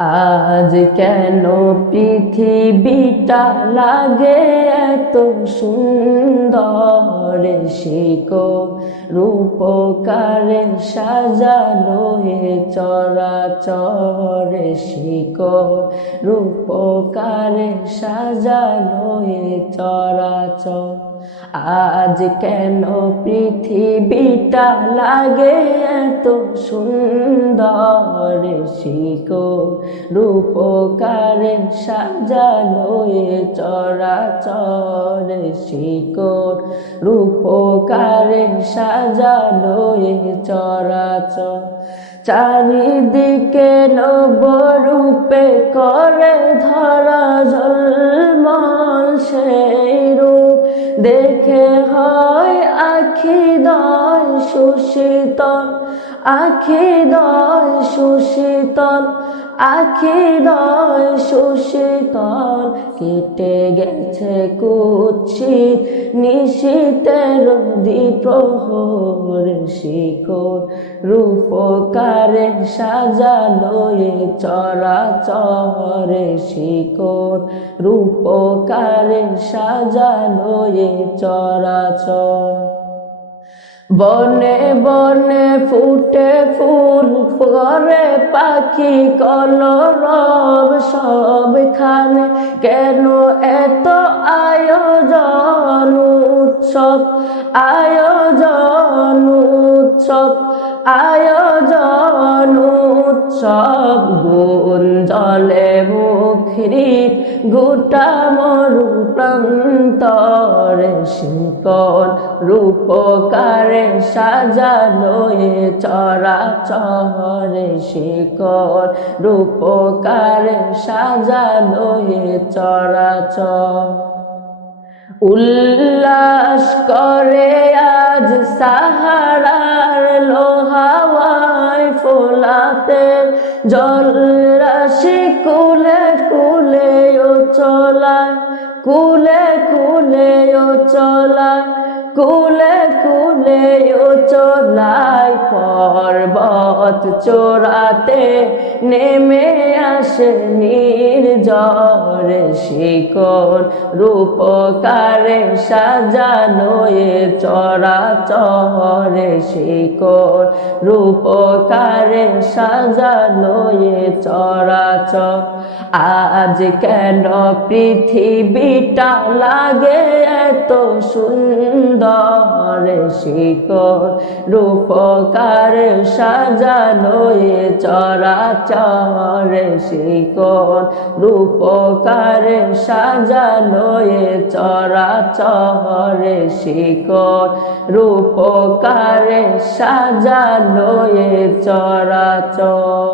আজ কেন পৃথিবীটা লাগে এত সুন্দর, শিকো রূপকারে সাজানো হে চরাচর, শিকো রূপকারে সাজানো হে চরাচর। আজ কেন পৃথিবীটা লাগে এত সুন্দর, শিকো রূপকারে সাজানো এ চরাচর, শিকো রূপকারে সাজানো এ চরাচর। চারিদিকে নবরূপে করে ধরা ঝলমল, সেই রূপ দেখে হয় আখি দয় সুশীতল, আখি দয় সুশীতল, আখি দয় সুশীতল। কেটে গেছে কুৎসিত নিশীতের দ্বিপ্রহর, শিকড় রূপকারে সাজানো এ চরাচর, শিকড় রূপকারে সাজানো এ চরাচর। বনে বনে ফুটে ফুল করে পাখি কলরব, সবখানে কেন এত আয়োজন উৎসব, আয়োজন উৎসব, আয়োজন উৎসব। গুঞ্জলে মুখরিত গোটা মরু প্রান্তর, শিকড় রূপকারে সাজানো এ চরাচর, শিকড় রূপকারে সাজানো এ চরাচর। উল্লাস করে আজ সাহারার লোহাওয়ায় ফোলাতে জলরাশি, কুলে কুলে ও চলায়, কুলে কুলে ও চলায়, কুলে কুলে ও চলায়। পর্বত চূড়াতে নেমে আসে নির্ঝর, শিকড় রূপকারে সাজানো এ চরাচর, শিকড় রূপকারে সাজানো এ চরাচর। আজ কেন পৃথিবীটা লাগে এত সুন্দর, শিকড় রূপকারে সাজানো এ চরাচর, শিকড় রূপকারে সাজানো এ চরাচর, শিকড় রূপকারে সাজানো এ চরাচর।